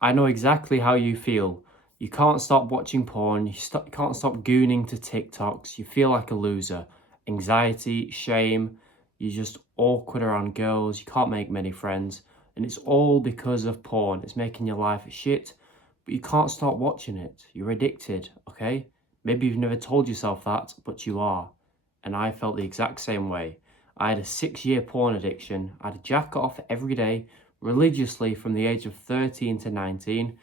I know exactly how you feel. You can't stop watching porn, you can't stop gooning to TikToks, you feel like a loser. Anxiety, shame, you're just awkward around girls, you can't make many friends, and it's all because of porn. It's making your life shit, but you can't stop watching it. You're addicted, okay? Maybe you've never told yourself that, but you are. And I felt the exact same way. I had a 6-year porn addiction. I'd jack off every day, religiously from the age of 13 to 19.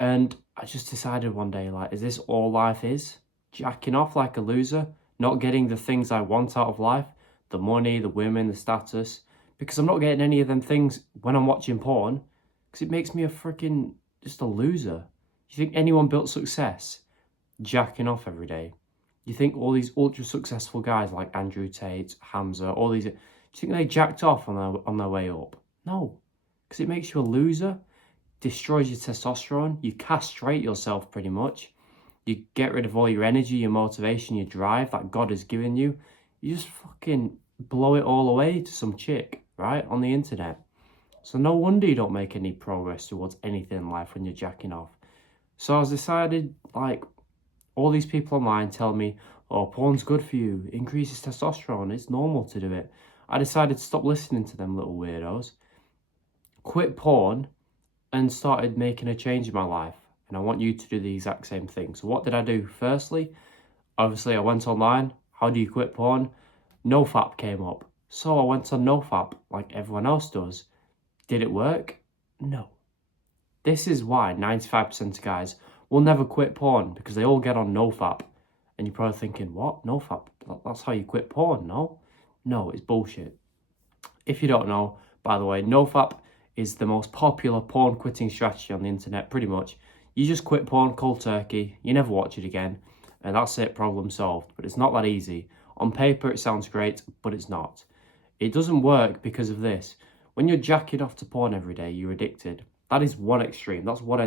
And I just decided one day, like, is this all life is? Jacking off like a loser, not getting the things I want out of life, the money, the women, the status, because I'm not getting any of them things when I'm watching porn, because it makes me a freaking, just a loser. You think anyone built success jacking off every day? You think all these ultra successful guys like Andrew Tate, Hamza, all these, do you think they jacked off on their way up? No, because it makes you a loser, destroys your testosterone, you castrate yourself pretty much. You get rid of all your energy, your motivation, your drive that God has given you. You just fucking blow it all away to some chick, right, on the internet. So no wonder you don't make any progress towards anything in life when you're jacking off. So I was decided, like, all these people online tell me, oh, porn's good for you, increases testosterone, it's normal to do it. I decided to stop listening to them little weirdos, quit porn, and started making a change in my life. And I want you to do the exact same thing. So what did I do? Firstly, obviously I went online. How do you quit porn? Nofap came up. So I went on Nofap like everyone else does. Did it work? No. This is why 95% of guys will never quit porn, because they all get on Nofap. And you're probably thinking, what? Nofap? That's how you quit porn, no? No, it's bullshit. If you don't know, by the way, Nofap is the most popular porn quitting strategy on the internet, pretty much. You just quit porn cold turkey, you never watch it again, and that's it, problem solved. But it's not that easy. On paper it sounds great, but it's not. It doesn't work because of this. When you're jacking off to porn every day, you're addicted. That is one extreme, that's one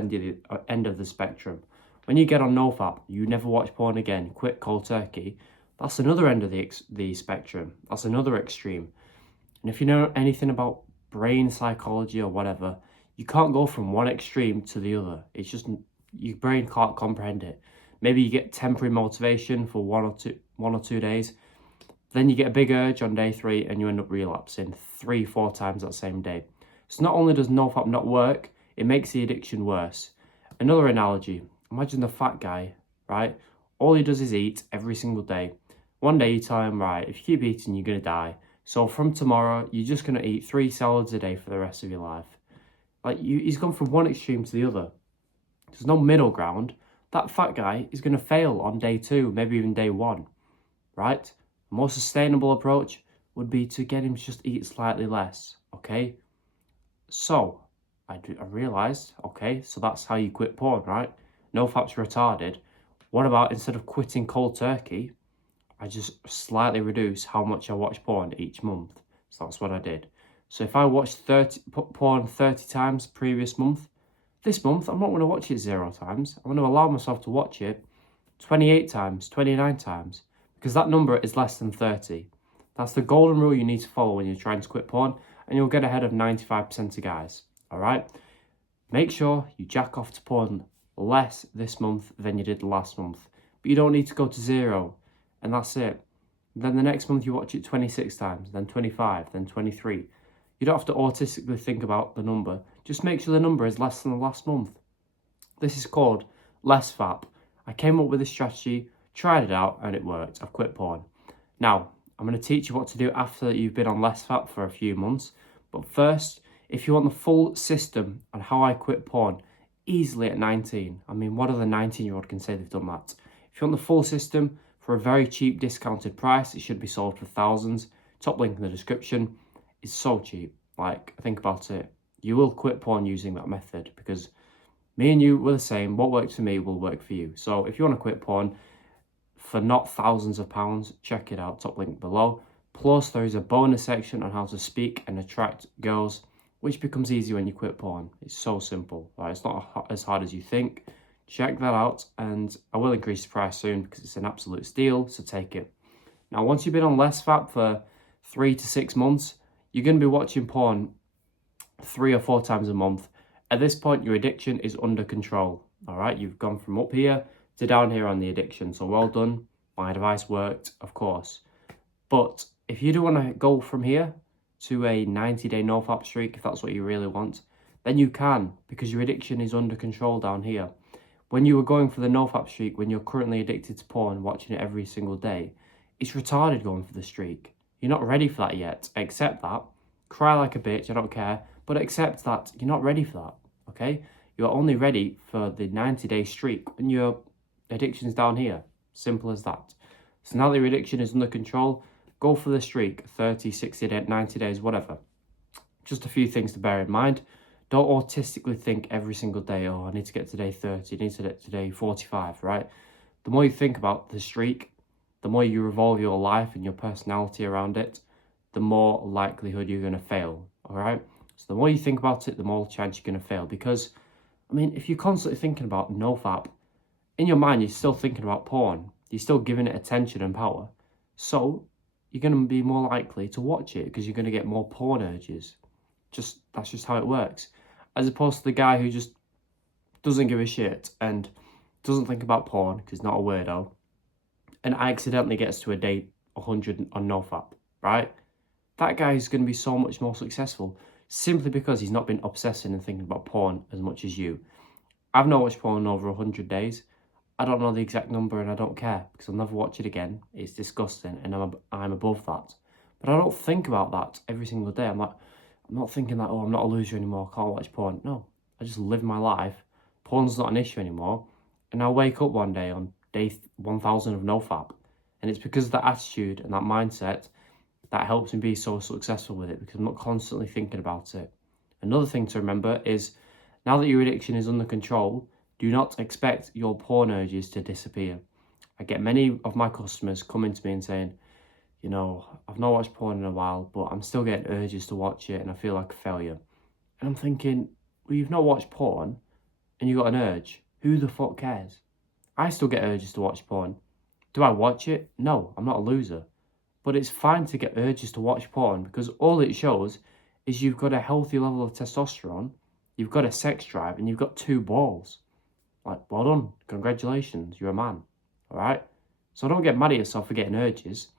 end of the spectrum. When you get on Nofap, you never watch porn again, quit cold turkey, that's another end of the spectrum. That's another extreme. And if you know anything about brain psychology or whatever, you can't go from one extreme to the other. It's just, your brain can't comprehend it. Maybe you get temporary motivation for 1 or 2 days, then you get a big urge on day 3 and you end up relapsing 3-4 times that same day. So not only does Nofap not work, it makes the addiction worse. Another analogy, imagine the fat guy, right? All he does is eat every single day. One day you tell him, right, if you keep eating, you're going to die. So from tomorrow, you're just going to eat 3 salads a day for the rest of your life. He's gone from one extreme to the other. There's no middle ground. That fat guy is going to fail on day 2, maybe even day 1, right? A more sustainable approach would be to get him to just eat slightly less, okay? So, I realised, okay, so that's how you quit porn, right? Nofap's retarded. What about, instead of quitting cold turkey, I just slightly reduce how much I watch porn each month. So that's what I did. So if I watched porn 30 times previous month, this month I'm not going to watch it 0 times. I'm going to allow myself to watch it 28 times, 29 times, because that number is less than 30. That's the golden rule you need to follow when you're trying to quit porn, and you'll get ahead of 95% of guys, all right? Make sure you jack off to porn less this month than you did last month, but you don't need to go to 0. And that's it. Then the next month you watch it 26 times, then 25, then 23. You don't have to autistically think about the number. Just make sure the number is less than the last month. This is called Lessfap. I came up with this strategy, tried it out, and it worked. I've quit porn. Now, I'm going to teach you what to do after you've been on Lessfap for a few months. But first, if you want the full system on how I quit porn easily at 19, I mean, what other 19-year-old can say they've done that? If you want the full system, for a very cheap discounted price, it should be sold for thousands. Top link in the description. It's so cheap. Like, think about it. You will quit porn using that method, because me and you were the same. What works for me will work for you. So if you want to quit porn for not thousands of pounds, check it out. Top link below. Plus, there is a bonus section on how to speak and attract girls, which becomes easy when you quit porn. It's so simple. Right? It's not as hard as you think. Check that out, and I will increase the price soon because it's an absolute steal, so take it. Now, once you've been on Lessfap for 3 to 6 months, you're going to be watching porn 3 or 4 times a month, At this point, your addiction is under control. All right, you've gone from up here to down here on the addiction. So well done. My advice worked, of course. But if you do want to go from here to a 90-day Nofap streak, if that's what you really want, then you can, because your addiction is under control down here. When you were going for the Nofap streak, when you're currently addicted to porn, watching it every single day, it's retarded going for the streak. You're not ready for that yet. Accept that. Cry like a bitch, I don't care. But accept that you're not ready for that, okay? You're only ready for the 90-day streak when your addiction's down here. Simple as that. So now that your addiction is under control, go for the streak, 30, 60, 90 days, whatever. Just a few things to bear in mind. Don't autistically think every single day, oh, I need to get to day 30, I need to get to day 45, right? The more you think about the streak, the more you revolve your life and your personality around it, the more likelihood you're going to fail, all right? So the more you think about it, the more chance you're going to fail. Because, I mean, if you're constantly thinking about Nofap, in your mind, you're still thinking about porn. You're still giving it attention and power. So you're going to be more likely to watch it because you're going to get more porn urges. That's just how it works. As opposed to the guy who just doesn't give a shit and doesn't think about porn because he's not a weirdo and accidentally gets to a day 100 on Nofap, right? That guy is going to be so much more successful simply because he's not been obsessing and thinking about porn as much as you. I've not watched porn in over 100 days. I don't know the exact number and I don't care because I'll never watch it again. It's disgusting and I'm above that. But I don't think about that every single day. I'm not thinking that, oh, I'm not a loser anymore, I can't watch porn. No, I just live my life. Porn's not an issue anymore. And I'll wake up one day on day 1000 of Nofap. And it's because of that attitude and that mindset that helps me be so successful with it because I'm not constantly thinking about it. Another thing to remember is now that your addiction is under control, do not expect your porn urges to disappear. I get many of my customers coming to me and saying, you know, I've not watched porn in a while, but I'm still getting urges to watch it and I feel like a failure. And I'm thinking, well, you've not watched porn and you got an urge. Who the fuck cares? I still get urges to watch porn. Do I watch it? No, I'm not a loser. But it's fine to get urges to watch porn because all it shows is you've got a healthy level of testosterone, you've got a sex drive, and you've got 2 balls. Like, well done. Congratulations, you're a man. All right? So don't get mad at yourself for getting urges.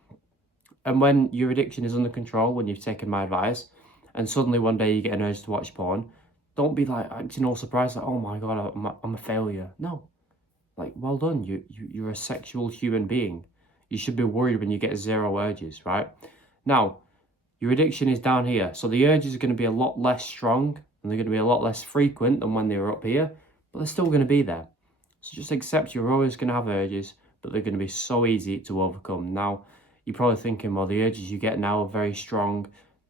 And when your addiction is under control, when you've taken my advice, and suddenly one day you get an urge to watch porn, don't be like acting all surprised, like, oh my God, I'm a failure. No. Like, well done. You're a sexual human being. You should be worried when you get 0 urges, right? Now, your addiction is down here. So the urges are going to be a lot less strong and they're going to be a lot less frequent than when they were up here, but they're still going to be there. So just accept you're always going to have urges, but they're going to be so easy to overcome. Now, you're probably thinking, well, the urges you get now are very strong.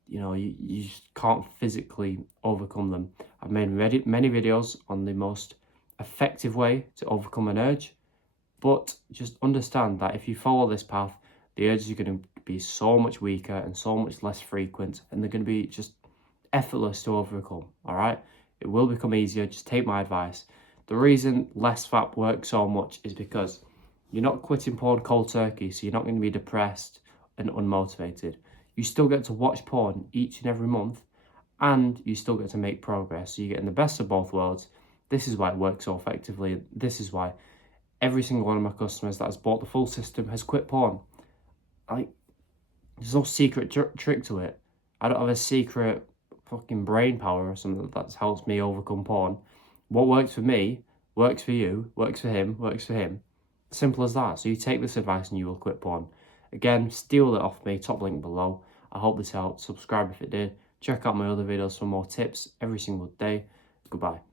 You know, you just can't physically overcome them. I've made many videos on the most effective way to overcome an urge. But just understand that if you follow this path, the urges are going to be so much weaker and so much less frequent, and they're going to be just effortless to overcome, all right? It will become easier. Just take my advice. The reason Lessfap works so much is because you're not quitting porn cold turkey, so you're not going to be depressed and unmotivated. You still get to watch porn each and every month, and you still get to make progress. So you're getting the best of both worlds. This is why it works so effectively. This is why every single one of my customers that has bought the full system has quit porn. There's no secret trick to it. I don't have a secret fucking brain power or something that helps me overcome porn. What works for me, works for you, works for him, works for him. Simple as that. So you take this advice and you will quit porn. Again, steal it off me, top link below. I hope this helped. Subscribe if it did. Check out my other videos for more tips every single day. Goodbye.